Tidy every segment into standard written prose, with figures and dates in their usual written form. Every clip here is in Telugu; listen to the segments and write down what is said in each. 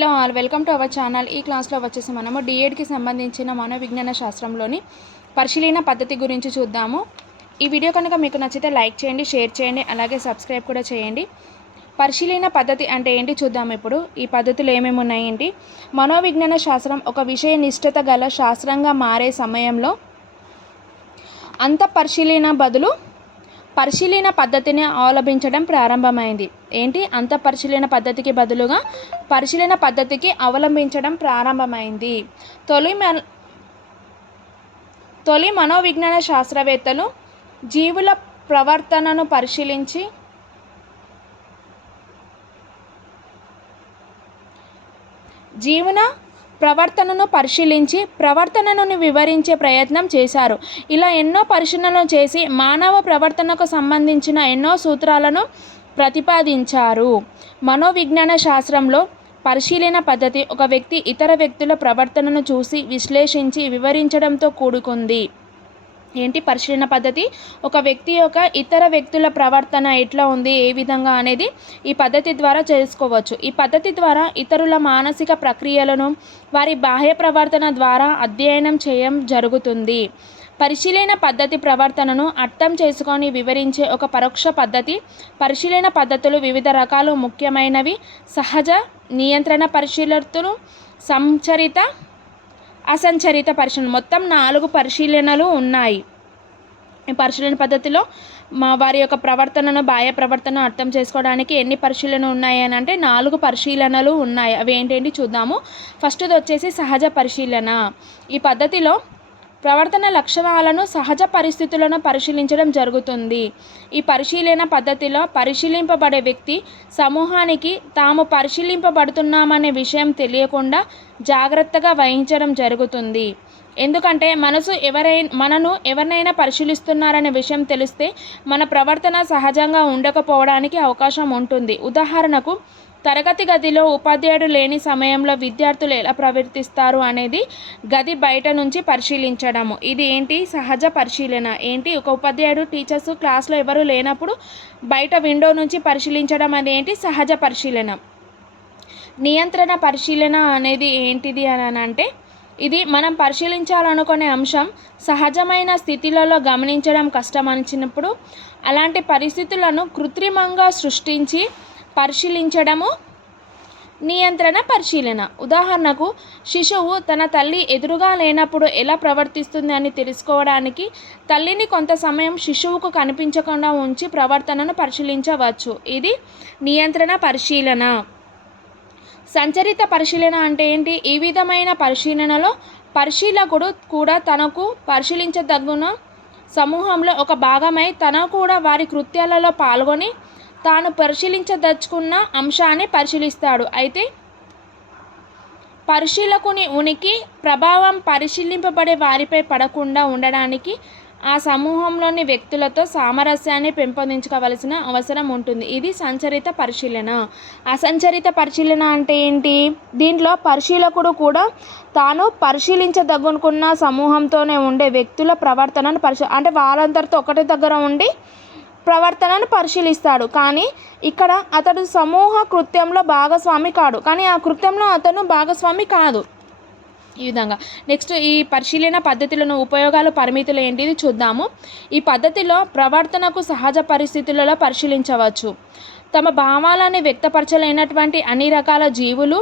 Hello all welcome to our channel. ఈ క్లాస్లో వచ్చేసి మనము డిఎడ్కి సంబంధించిన మనోవిజ్ఞాన శాస్త్రంలోని పరిశీలన పద్ధతి గురించి చూద్దాము. ఈ వీడియో కనుక మీకు నచ్చితే లైక్ చేయండి, షేర్ చేయండి, అలాగే సబ్స్క్రైబ్ కూడా చేయండి. పరిశీలన పద్ధతి అంటే ఏంటి చూద్దాము. ఇప్పుడు ఈ పద్ధతులు ఏమేమి ఉన్నాయేంటి. మనోవిజ్ఞాన శాస్త్రం ఒక విషయ నిష్ఠత గల శాస్త్రంగా మారే సమయంలో అంత పరిశీలన బదులు పరిశీలన పద్ధతిని అవలంబించడం ప్రారంభమైంది. ఏంటి అంత పరిశీలన పద్ధతికి బదులుగా పరిశీలన పద్ధతికి అవలంబించడం ప్రారంభమైంది. తొలి మనోవిజ్ఞాన శాస్త్రవేత్తలు జీవుల ప్రవర్తనను పరిశీలించి ప్రవర్తనను వివరించే ప్రయత్నం చేశారు. ఇలా ఎన్నో పరిశీలనలు చేసి మానవ ప్రవర్తనకు సంబంధించిన ఎన్నో సూత్రాలను ప్రతిపాదించారు. మనోవిజ్ఞాన శాస్త్రంలో పరిశీలన పద్ధతి ఒక వ్యక్తి ఇతర వ్యక్తుల ప్రవర్తనను చూసి విశ్లేషించి వివరించడంతో కూడుకుంది. ఏంటి పరిశీలన పద్ధతి? ఒక వ్యక్తి యొక్క ఇతర వ్యక్తుల ప్రవర్తన ఎట్లా ఉంది, ఏ విధంగా అనేది ఈ పద్ధతి ద్వారా తెలుసుకోవచ్చు. ఈ పద్ధతి ద్వారా ఇతరుల మానసిక ప్రక్రియలను వారి బాహ్య ప్రవర్తన ద్వారా అధ్యయనం చేయడం జరుగుతుంది. పరిశీలన పద్ధతి ప్రవర్తనను అర్థం చేసుకొని వివరించే ఒక పరోక్ష పద్ధతి. పరిశీలన పద్ధతులు వివిధ రకాలు. ముఖ్యమైనవి సహజ, నియంత్రణ పరిశీలనలు, సంచరిత, అసంచరిత పరిశీలన. మొత్తం 4 పరిశీలనలు ఉన్నాయి. ఈ పరిశీలన పద్ధతిలో వారి యొక్క ప్రవర్తనను, బాహ్య ప్రవర్తనను అర్థం చేసుకోవడానికి ఎన్ని పరిశీలనలు ఉన్నాయి అని అంటే 4 పరిశీలనలు ఉన్నాయి. అవి ఏంటేంటి చూద్దాము. ఫస్ట్ది వచ్చేసి సహజ పరిశీలన. ఈ పద్ధతిలో ప్రవర్తన లక్షణాలను, సహజ పరిస్థితులను పరిశీలించడం జరుగుతుంది. ఈ పరిశీలన పద్ధతిలో పరిశీలింపబడే వ్యక్తి సమూహానికి తాము పరిశీలింపబడుతున్నామనే విషయం తెలియకుండా జాగ్రత్తగా వహించడం జరుగుతుంది. ఎందుకంటే మనను ఎవరినైనా పరిశీలిస్తున్నారనే విషయం తెలిస్తే మన ప్రవర్తన సహజంగా ఉండకపోవడానికి అవకాశం ఉంటుంది. ఉదాహరణకు, తరగతి గదిలో ఉపాధ్యాయుడు లేని సమయంలో విద్యార్థులు ఎలా ప్రవర్తిస్తారు అనేది గది బయట నుంచి పరిశీలించడము. ఇది ఏంటి? సహజ పరిశీలన. ఏంటి? ఒక ఉపాధ్యాయుడు, టీచర్స్ క్లాస్లో ఎవరు లేనప్పుడు బయట విండో నుంచి పరిశీలించడం అనేది సహజ పరిశీలన. నియంత్రణ పరిశీలన అనేది ఏంటిది అని అంటే, ఇది మనం పరిశీలించాలనుకునే అంశం సహజమైన స్థితిలలో గమనించడం కష్టమనిచినప్పుడు అలాంటి పరిస్థితులను కృత్రిమంగా సృష్టించి పరిశీలించడము నియంత్రణ పరిశీలన. ఉదాహరణకు, శిశువు తన తల్లి ఎదురుగా లేనప్పుడు ఎలా ప్రవర్తిస్తుంది అని తెలుసుకోవడానికి తల్లిని కొంత సమయం శిశువుకు కనిపించకుండా ఉంచి ప్రవర్తనను పరిశీలించవచ్చు. ఇది నియంత్రణ పరిశీలన. సంచరిత పరిశీలన అంటే ఏంటి? ఈ విధమైన పరిశీలనలో పరిశీలకుడు కూడా తనకు పరిశీలించదగిన సమూహంలో ఒక భాగమై తను కూడా వారి కృత్యాలలో పాల్గొని తాను పరిశీలించదలుచుకున్న అంశాన్ని పరిశీలిస్తాడు. అయితే పరిశీలకుని ఉనికి, ప్రభావం పరిశీలింపబడే వారిపై పడకుండా ఉండడానికి ఆ సమూహంలోని వ్యక్తులతో సామరస్యాన్ని పెంపొందించుకోవలసిన అవసరం ఉంటుంది. ఇది సంచరిత పరిశీలన. అసంచరిత పరిశీలన అంటే ఏంటి? దీంట్లో పరిశీలకుడు కూడా తాను పరిశీలించదగునుకున్న సమూహంతోనే ఉండే వ్యక్తుల ప్రవర్తనను అంటే వాళ్ళందరితో ఒకటి దగ్గర ఉండి ప్రవర్తనను పరిశీలిస్తాడు. కానీ ఇక్కడ అతడు సమూహ కృత్యంలో భాగస్వామి కాడు. కానీ ఆ కృత్యంలో అతను భాగస్వామి కాదు. ఈ విధంగా నెక్స్ట్ ఈ పరిశీలన పద్ధతులను ఉపయోగాలు, పరిమితులు ఏంటిది చూద్దాము. ఈ పద్ధతిలో ప్రవర్తనకు సహజ పరిస్థితులలో పరిశీలించవచ్చు. తమ భావాలను వ్యక్తపరచలేనటువంటి అన్ని రకాల జీవులు,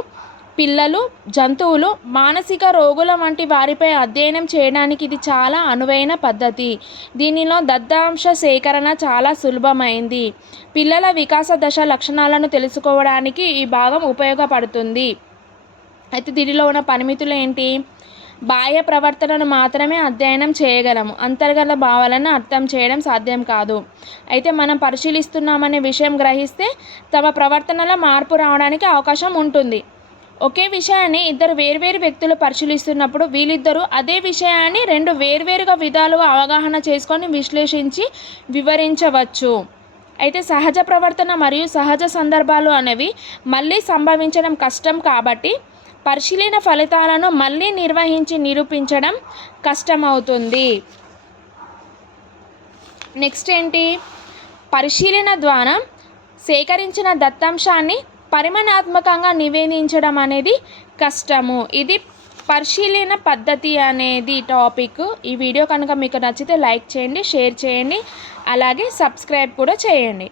పిల్లలు, జంతువులు, మానసిక రోగుల వంటి వారిపై అధ్యయనం చేయడానికి ఇది చాలా అనువైన పద్ధతి. దీనిలో దత్తాంశ సేకరణ చాలా సులభమైంది. పిల్లల వికాస దశ లక్షణాలను తెలుసుకోవడానికి ఈ భాగం ఉపయోగపడుతుంది. అయితే దీనిలో ఉన్న పరిమితులు ఏంటి? బాహ్య ప్రవర్తనను మాత్రమే అధ్యయనం చేయగలము. అంతర్గత భావాలను అర్థం చేయడం సాధ్యం కాదు. అయితే మనం పరిశీలిస్తున్నామనే విషయం గ్రహిస్తే తమ ప్రవర్తనలో మార్పు రావడానికి అవకాశం ఉంటుంది. ఒకే విషయాన్ని ఇద్దరు వేర్వేరు వ్యక్తులు పరిశీలిస్తున్నప్పుడు వీళ్ళిద్దరూ అదే విషయాన్ని 2 వేర్వేరుగా విధాలుగా అవగాహన చేసుకొని విశ్లేషించి వివరించవచ్చు. అయితే సహజ ప్రవర్తన మరియు సహజ సందర్భాలు అనేవి మళ్ళీ సంభవించడం కష్టం కాబట్టి పరిశీలన ఫలితాలను మళ్ళీ నిర్వహించి నిరూపించడం కష్టమవుతుంది. నెక్స్ట్ ఏంటి? పరిశీలన ద్వారా సేకరించిన దత్తాంశాన్ని పరిమాణాత్మకంగా నివేదించడం అనేది కష్టము. ఇది పరిశీలన పద్ధతి అనేది టాపిక్. ఈ వీడియో కనుక మీకు నచ్చితే లైక్ చేయండి, షేర్ చేయండి, అలాగే సబ్స్క్రైబ్ కూడా చేయండి.